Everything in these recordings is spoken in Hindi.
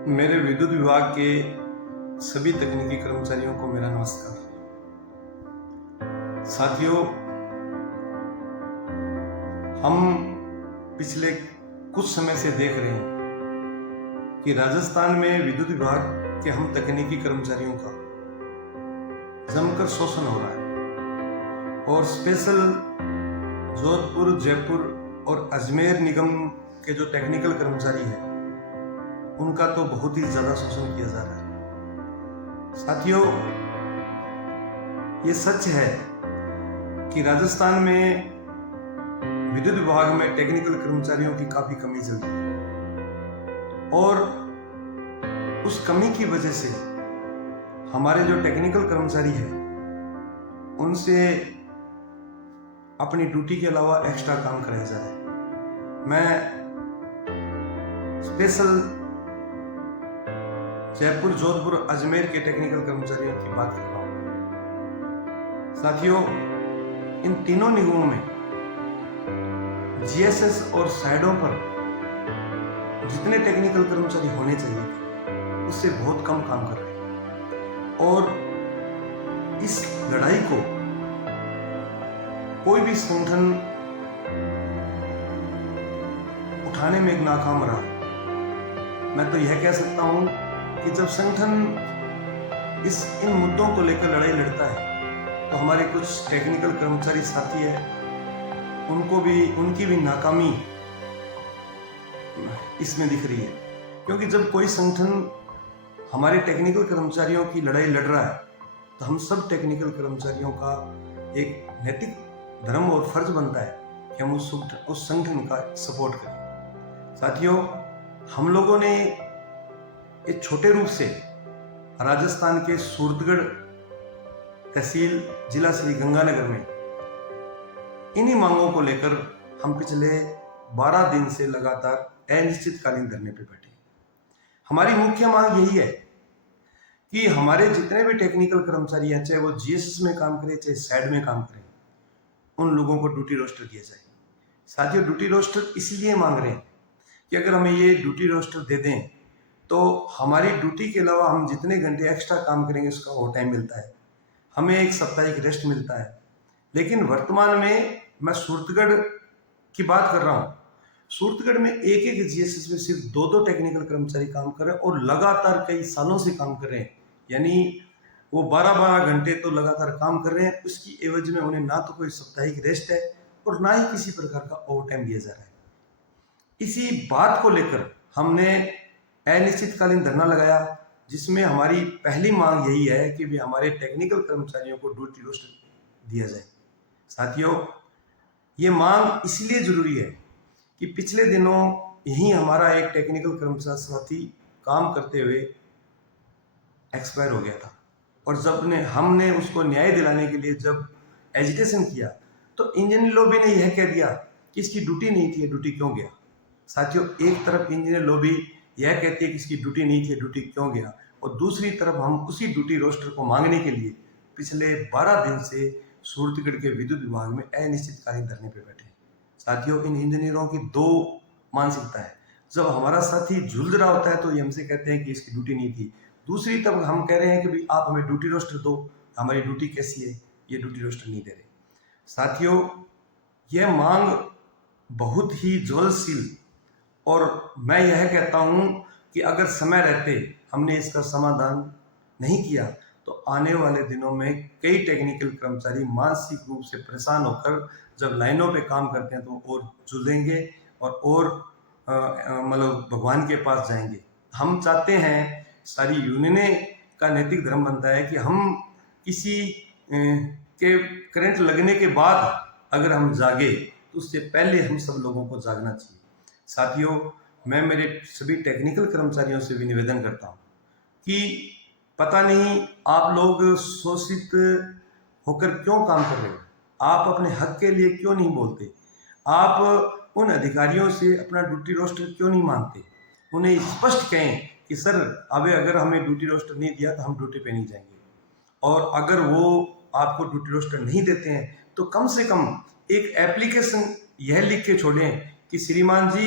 मेरे विद्युत विभाग के सभी तकनीकी कर्मचारियों को मेरा नमस्कार। साथियों, हम पिछले कुछ समय से देख रहे हैं कि राजस्थान में विद्युत विभाग के हम तकनीकी कर्मचारियों का जमकर शोषण हो रहा है और स्पेशल जोधपुर, जयपुर और अजमेर निगम के जो टेक्निकल कर्मचारी हैं उनका तो बहुत ही ज्यादा शोषण किया जा रहा है। साथियों, ये सच है कि राजस्थान में विद्युत विभाग में टेक्निकल कर्मचारियों की काफी कमी चल रही है और उस कमी की वजह से हमारे जो टेक्निकल कर्मचारी हैं उनसे अपनी ड्यूटी के अलावा एक्स्ट्रा काम कराया जा रहा है। मैं स्पेशल जयपुर, जोधपुर, अजमेर के टेक्निकल कर्मचारियों की बात कर रहा हूं। साथियों, इन तीनों निगमों में जीएसएस और साइडों पर जितने टेक्निकल कर्मचारी होने चाहिए थे उससे बहुत कम काम कर रहे हैं और इस लड़ाई को कोई भी संगठन उठाने में एक नाकाम रहा। मैं तो यह कह सकता हूं कि जब संगठन इन मुद्दों को लेकर लड़ाई लड़ता है तो हमारे कुछ टेक्निकल कर्मचारी साथी है उनकी भी नाकामी इसमें दिख रही है, क्योंकि जब कोई संगठन हमारे टेक्निकल कर्मचारियों की लड़ाई लड़ रहा है तो हम सब टेक्निकल कर्मचारियों का एक नैतिक धर्म और फर्ज बनता है कि हम उस संगठन का सपोर्ट करें। साथियों, हम लोगों ने एक छोटे रूप से राजस्थान के सूरतगढ़ तहसील जिला श्री गंगानगर में इन्हीं मांगों को लेकर हम पिछले 12 दिन से लगातार अनिश्चितकालीन धरने पर बैठे। हमारी मुख्य मांग यही है कि हमारे जितने भी टेक्निकल कर्मचारी हैं, चाहे वो जीएसएस में काम करें चाहे साइड में काम करें, उन लोगों को ड्यूटी रोस्टर दिया जाए। साथियों, ड्यूटी रोस्टर इसलिए मांग रहे हैं कि अगर हमें ये ड्यूटी रोस्टर दे दें तो हमारी ड्यूटी के अलावा हम जितने घंटे एक्स्ट्रा काम करेंगे उसका ओवर टाइम मिलता है, हमें एक साप्ताहिक रेस्ट मिलता है। लेकिन वर्तमान में मैं सूरतगढ़ की बात कर रहा हूँ, सूरतगढ़ में एक जीएसएस में सिर्फ 2 टेक्निकल कर्मचारी काम कर रहे हैं और लगातार कई सालों से काम कर रहे हैं, यानी वो 12 घंटे तो लगातार काम कर रहे हैं। उसकी एवज में उन्हें ना तो कोई साप्ताहिक रेस्ट है और ना ही किसी प्रकार का ओवर टाइम दिया जा रहा है। इसी बात को लेकर हमने अनिश्चितकालीन धरना लगाया, जिसमें हमारी पहली मांग यही है कि भी हमारे टेक्निकल कर्मचारियों को ड्यूटी रोस्टर दिया जाए। साथियों, ये मांग इसलिए जरूरी है कि पिछले दिनों यही हमारा एक टेक्निकल कर्मचारी साथी काम करते हुए एक्सपायर हो गया था और जब हमने उसको न्याय दिलाने के लिए जब एजिटेशन किया तो इंजीनियर लॉबी ने यह कह दिया कि इसकी ड्यूटी नहीं थी, ड्यूटी क्यों गया। साथियों, एक तरफ इंजीनियर लॉबी यह कहती है कि इसकी ड्यूटी नहीं थी, ड्यूटी क्यों गया, और दूसरी तरफ हम उसी ड्यूटी रोस्टर को मांगने के लिए पिछले 12 दिन से सूरतगढ़ के विद्युत विभाग में अनिश्चितकालीन धरने पर बैठे हैं। साथियों, इन इंजीनियरों की 2 मानसिकता है। जब हमारा साथी झुलझ रहा होता है तो ये हमसे कहते हैं कि इसकी ड्यूटी नहीं थी, दूसरी तरफ हम कह रहे हैं कि भाई आप हमें ड्यूटी रोस्टर दो, हमारी ड्यूटी कैसी है, ये ड्यूटी रोस्टर नहीं दे रहे। साथियों, यह मांग बहुत ही ज्वलनशील और मैं यह कहता हूं कि अगर समय रहते हमने इसका समाधान नहीं किया तो आने वाले दिनों में कई टेक्निकल कर्मचारी मानसिक रूप से परेशान होकर जब लाइनों पे काम करते हैं तो और जुझेंगे और मतलब भगवान के पास जाएंगे। हम चाहते हैं, सारी यूनियनें का नैतिक धर्म बनता है कि हम किसी के करंट लगने के बाद अगर हम जागे तो उससे पहले हम सब लोगों को जागना चाहिए। साथियों, मैं मेरे सभी टेक्निकल कर्मचारियों से भी निवेदन करता हूं कि पता नहीं आप लोग शोषित होकर क्यों काम कर रहे हो, आप अपने हक के लिए क्यों नहीं बोलते, आप उन अधिकारियों से अपना ड्यूटी रोस्टर क्यों नहीं मांगते। उन्हें स्पष्ट कहें कि सर अगर हमें ड्यूटी रोस्टर नहीं दिया तो हम ड्यूटी पे नहीं जाएंगे, और अगर वो आपको ड्यूटी रोस्टर नहीं देते हैं तो कम से कम एक एप्लीकेशन यह लिख के छोड़ें कि श्रीमान जी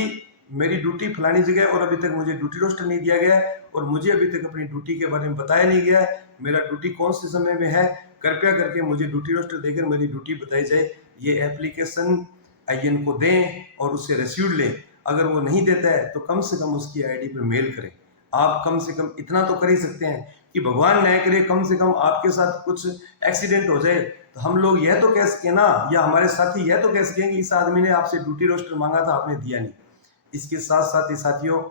मेरी ड्यूटी फलानी जगह और अभी तक मुझे ड्यूटी रोस्टर नहीं दिया गया है और मुझे अभी तक अपनी ड्यूटी के बारे में बताया नहीं गया है, मेरा ड्यूटी कौन से समय में है, कृपया करके मुझे ड्यूटी रोस्टर देकर मेरी ड्यूटी बताई जाए। ये एप्लीकेशन आईएन को दें और उससे रिसीव्ड लें। अगर वो नहीं देता है तो कम से कम उसकी आईडी पर मेल करें। आप कम से कम इतना तो कर ही सकते हैं कि भगवान न्याय करे, कम से कम आपके साथ कुछ एक्सीडेंट हो जाए तो हम लोग यह तो कह सकें ना, या हमारे साथी यह तो कह सकें कि इस आदमी ने आपसे ड्यूटी रोस्टर मांगा था, आपने दिया नहीं। इसके साथ साथ ही साथियों,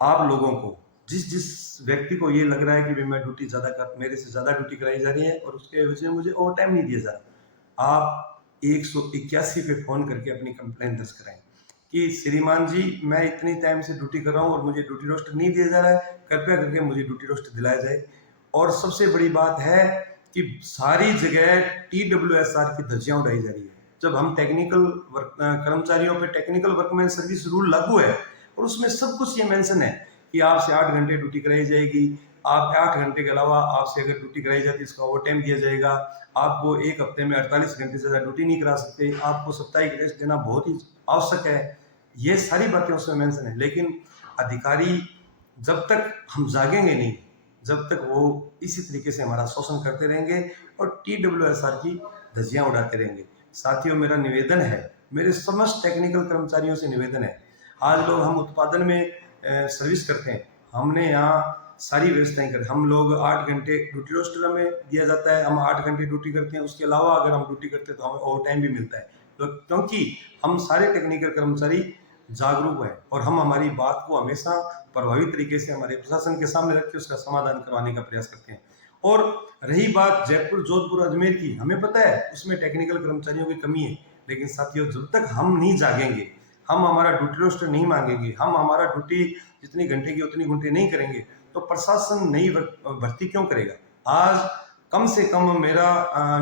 आप लोगों को जिस जिस व्यक्ति को ये लग रहा है कि भाई मैं ड्यूटी मेरे से ज़्यादा ड्यूटी कराई जा रही है और उसके वजह से मुझे ओवर टाइम नहीं दिया जा रहा, आप 181 पे फ़ोन करके अपनी कंप्लेंट दर्ज कराएं कि श्रीमान जी मैं इतनी टाइम से ड्यूटी कर रहा हूँ और मुझे ड्यूटी रोस्टर नहीं दिया जा रहा है, कृपया करके मुझे ड्यूटी रोस्टर दिलाया जाए। और सबसे बड़ी बात है कि सारी जगह TWSR की धज्जियां उड़ाई जा रही है। जब हम टेक्निकल कर्मचारियों पे टेक्निकल वर्कमैन सर्विस रूल लागू है और उसमें सब कुछ ये मेंशन है कि आपसे 8 घंटे ड्यूटी कराई जाएगी, आप 8 घंटे के अलावा आपसे अगर ड्यूटी कराई जाती है इसका ओवर टाइम दिया जाएगा, आपको एक हफ्ते में 48 घंटे से ज़्यादा ड्यूटी नहीं करा सकते, आपको साप्ताहिक रेस्ट देना बहुत ही आवश्यक है। ये सारी बातें उसमें मेंशन है, लेकिन अधिकारी जब तक हम जागेंगे नहीं, जब तक वो इसी तरीके से हमारा शोषण करते रहेंगे और TWSR की धज्जियां उड़ाते रहेंगे। साथियों, मेरा निवेदन है, मेरे समस्त टेक्निकल कर्मचारियों से निवेदन है, आज लोग हम उत्पादन में सर्विस करते हैं, हमने यहाँ सारी व्यवस्थाएं कर, हम लोग 8 घंटे ड्यूटी रोस्टर हमें दिया जाता है, हम 8 घंटे ड्यूटी करते हैं, उसके अलावा अगर हम ड्यूटी करते हैं तो हमें ओवर टाइम भी मिलता है। तो क्योंकि हम सारे टेक्निकल कर्मचारी जागरूक है और हम हमारी बात को हमेशा प्रभावी तरीके से हमारे प्रशासन के सामने रख के उसका समाधान करवाने का प्रयास करते हैं। और रही बात जयपुर, जोधपुर, अजमेर की, हमें पता है उसमें टेक्निकल कर्मचारियों की कमी है, लेकिन साथियों जब तक हम नहीं जागेंगे, हम हमारा ड्यूटी रोस्टर नहीं मांगेंगे, हम हमारा ड्यूटी जितनी घंटे की उतनी घंटे नहीं करेंगे, तो प्रशासन नई भर्ती क्यों करेगा। आज कम से कम मेरा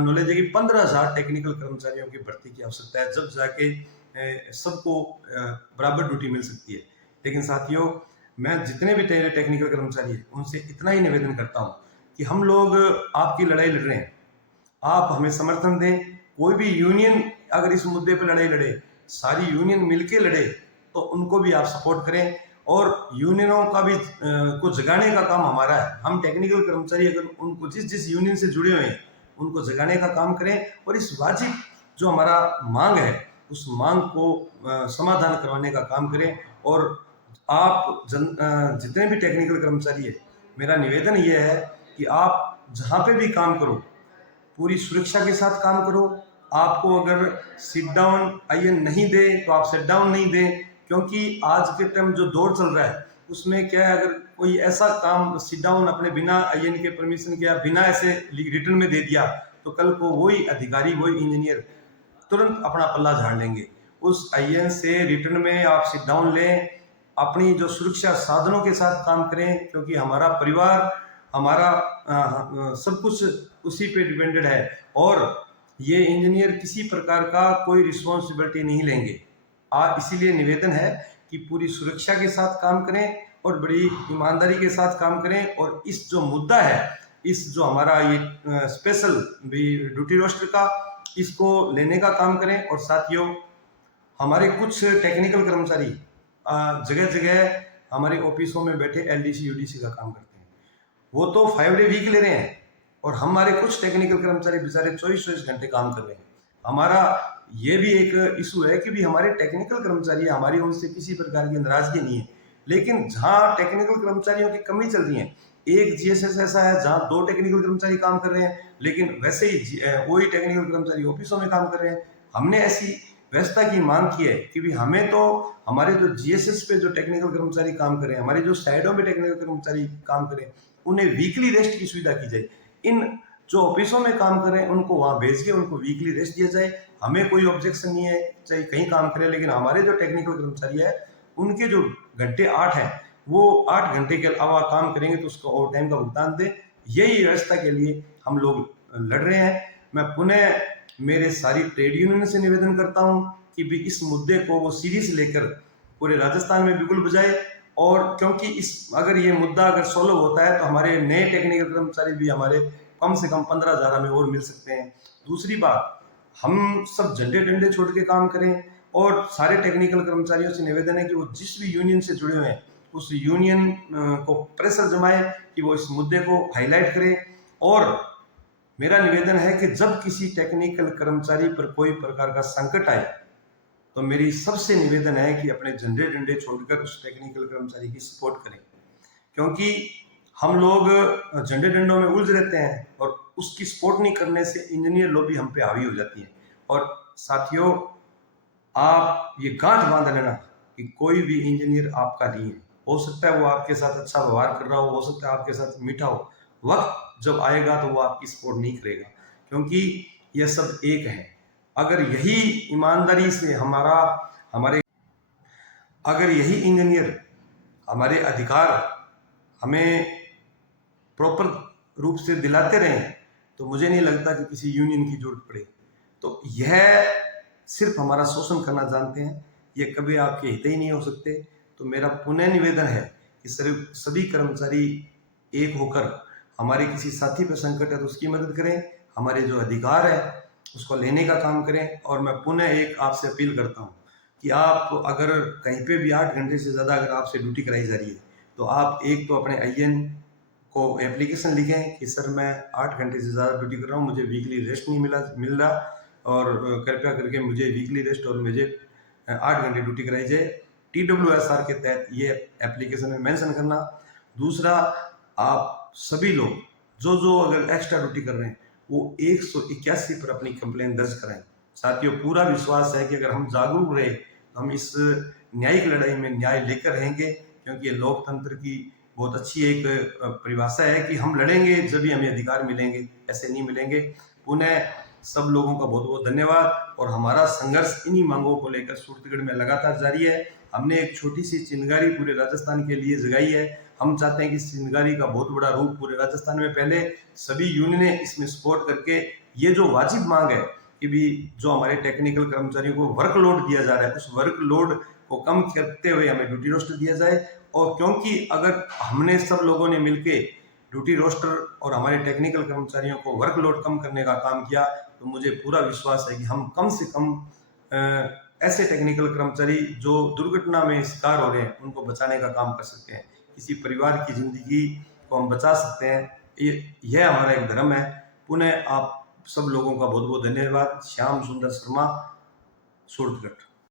नॉलेज है कि 15,000 टेक्निकल कर्मचारियों की भर्ती की आवश्यकता है, जब जाके सबको बराबर ड्यूटी मिल सकती है। लेकिन साथियों, मैं जितने भी टेक्निकल कर्मचारी हैं उनसे इतना ही निवेदन करता हूँ कि हम लोग आपकी लड़ाई लड़ रहे हैं, आप हमें समर्थन दें। कोई भी यूनियन अगर इस मुद्दे पर लड़ाई लड़े, सारी यूनियन मिलके लड़े, तो उनको भी आप सपोर्ट करें और यूनियनों का भी को जगाने का काम हमारा है। हम टेक्निकल कर्मचारी अगर उनको जिस जिस यूनियन से जुड़े हुए हैं उनको जगाने का काम करें और इस वाजिब जो हमारा मांग है उस मांग को समाधान करवाने का काम करें। और आप जितने भी टेक्निकल कर्मचारी है, मेरा निवेदन ये है कि आप जहाँ पे भी काम करो पूरी सुरक्षा के साथ काम करो। आपको अगर सिट डाउन आईएन नहीं दे तो आप सिट डाउन नहीं दें, क्योंकि आज के टाइम जो दौर चल रहा है उसमें क्या है, अगर कोई ऐसा काम सिट डाउन अपने बिना आईएन के परमिशन के या बिना ऐसे रिटर्न में दे दिया तो कल को वही अधिकारी, वही इंजीनियर तुरंत अपना पल्ला झाड़ लेंगे। उस आईएन से रिटर्न में आप सिट डाउन लें, अपनी जो सुरक्षा साधनों के साथ काम करें, क्योंकि हमारा परिवार, हमारा सब कुछ उसी पे डिपेंडेड है और ये इंजीनियर किसी प्रकार का कोई रिस्पॉन्सिबिलिटी नहीं लेंगे। इसीलिए निवेदन है कि पूरी सुरक्षा के साथ काम करें और बड़ी ईमानदारी के साथ काम करें और इस जो मुद्दा है, इस जो हमारा ये स्पेशल ड्यूटी रोस्टर का, इसको लेने का काम करें। और साथियों, हमारे कुछ टेक्निकल कर्मचारी जगह जगह हमारे ऑफिसों में बैठे LDC UDC का काम करते हैं, वो तो 5 डे वीक ले रहे हैं और हमारे कुछ टेक्निकल कर्मचारी बेचारे 24-24 घंटे काम कर रहे हैं। हमारा ये भी एक इशू है कि भी हमारे टेक्निकल कर्मचारी, हमारी उनसे किसी प्रकार की नाराजगी नहीं है, लेकिन जहाँ टेक्निकल कर्मचारियों की कमी चल रही है, एक GSS ऐसा है जहाँ 2 टेक्निकल कर्मचारी काम कर रहे हैं, लेकिन वैसे ही वही टेक्निकल कर्मचारी ऑफिसों में काम कर रहे हैं। हमने ऐसी व्यवस्था की मांग की है कि भी हमें तो हमारे जो GSS पे जो टेक्निकल कर्मचारी काम करें, हमारे जो साइडों में टेक्निकल कर्मचारी काम करें, उन्हें वीकली रेस्ट की सुविधा की जाए। इन जो ऑफिसों में काम करें उनको वहाँ भेज के उनको वीकली रेस्ट दिया जाए। हमें कोई ऑब्जेक्शन नहीं है चाहे कहीं काम करें, लेकिन हमारे जो टेक्निकल कर्मचारी है उनके जो घंटे 8 हैं वो 8 घंटे के अलावा काम करेंगे तो उसको ओवर टाइम का भुगतान दें। यही व्यवस्था के लिए हम लोग लड़ रहे हैं। मैं पुनः मेरे सारी ट्रेड यूनियन से निवेदन करता हूं कि भी इस मुद्दे को वो सीरियस लेकर पूरे राजस्थान में बिल्कुल बजाए, और क्योंकि अगर ये मुद्दा अगर सॉल्व होता है तो हमारे नए टेक्निकल कर्मचारी भी हमारे कम से कम 15,000 हमें और मिल सकते हैं। दूसरी बात, हम सब झंडे डंडे छोड़ के काम करें और सारे टेक्निकल कर्मचारियों से निवेदन है कि वो जिस भी यूनियन से जुड़े हुए हैं उस यूनियन को प्रेशर जमाए कि वो इस मुद्दे को हाईलाइट करें। और मेरा निवेदन है कि जब किसी टेक्निकल कर्मचारी पर कोई प्रकार का संकट आए तो मेरी सबसे निवेदन है कि अपने झंडे डंडे छोड़कर उस टेक्निकल कर्मचारी की सपोर्ट करें, क्योंकि हम लोग झंडे डंडों में उलझ रहते हैं और उसकी सपोर्ट नहीं करने से इंजीनियर लॉबी हम पे हावी हो जाती है। और साथियों, आप ये गांठ बांध लेना कि कोई भी इंजीनियर आपका नहीं है। हो सकता है वो आपके साथ अच्छा व्यवहार कर रहा हो सकता है आपके साथ मीठा हो, वक्त जब आएगा तो वो आपकी सपोर्ट नहीं करेगा, क्योंकि ये सब एक है। अगर यही ईमानदारी से हमारे अगर यही इंजीनियर हमारे अधिकार हमें प्रॉपर रूप से दिलाते रहें तो मुझे नहीं लगता कि किसी यूनियन की जरूरत पड़े। तो यह सिर्फ हमारा शोषण करना जानते हैं, ये कभी आपके हित ही नहीं हो सकते। तो मेरा पुनः निवेदन है कि सिर्फ सभी कर्मचारी एक होकर हमारे किसी साथी पर संकट है तो उसकी मदद करें, हमारे जो अधिकार है उसको लेने का काम करें। और मैं पुनः एक आपसे अपील करता हूँ कि आप अगर कहीं पे भी 8 घंटे से ज़्यादा अगर आपसे ड्यूटी कराई जा रही है तो आप एक तो अपने IN को एप्लीकेशन लिखें कि सर मैं 8 घंटे से ज़्यादा ड्यूटी कर रहा हूँ, मुझे वीकली रेस्ट नहीं मिल रहा और कृपया करके मुझे वीकली रेस्ट और मुझे 8 घंटे ड्यूटी कराई जाए। TWSR के तहत ये एप्लीकेशन में मेंशन करना। दूसरा, आप सभी लोग जो अगर एक्स्ट्रा ड्यूटी कर रहे हैं वो 181 पर अपनी कंप्लेन दर्ज कराएं। साथियों, पूरा विश्वास है कि अगर हम जागरूक रहे हम इस न्यायिक लड़ाई में न्याय लेकर रहेंगे, क्योंकि ये लोकतंत्र की बहुत अच्छी एक परिभाषा है कि हम लड़ेंगे जब भी हमें अधिकार मिलेंगे, ऐसे नहीं मिलेंगे। पुनः सब लोगों का बहुत बहुत धन्यवाद। और हमारा संघर्ष इन्हीं मांगों को लेकर सूरतगढ़ में लगातार जारी है। हमने एक छोटी सी चिंगारी पूरे राजस्थान के लिए जगाई है। हम चाहते हैं कि इस चिंगारी का बहुत बड़ा रूप पूरे राजस्थान में फैले, सभी यूनियनें इसमें सपोर्ट करके ये जो वाजिब मांग है कि भी जो हमारे टेक्निकल कर्मचारियों को वर्कलोड दिया जा रहा है उस वर्कलोड को कम करते हुए हमें ड्यूटी रोस्टर दिया जाए। और क्योंकि अगर हमने सब लोगों ने मिलके ड्यूटी रोस्टर और हमारे टेक्निकल कर्मचारियों को वर्कलोड कम करने का काम किया तो मुझे पूरा विश्वास है कि हम कम से कम ऐसे टेक्निकल कर्मचारी जो दुर्घटना में शिकार हो रहे हैं उनको बचाने का काम कर सकते हैं, किसी परिवार की जिंदगी को हम बचा सकते हैं। यह हमारा एक धर्म है। पुनः आप सब लोगों का बहुत बहुत धन्यवाद। श्याम सुंदर शर्मा, सूरतगढ़।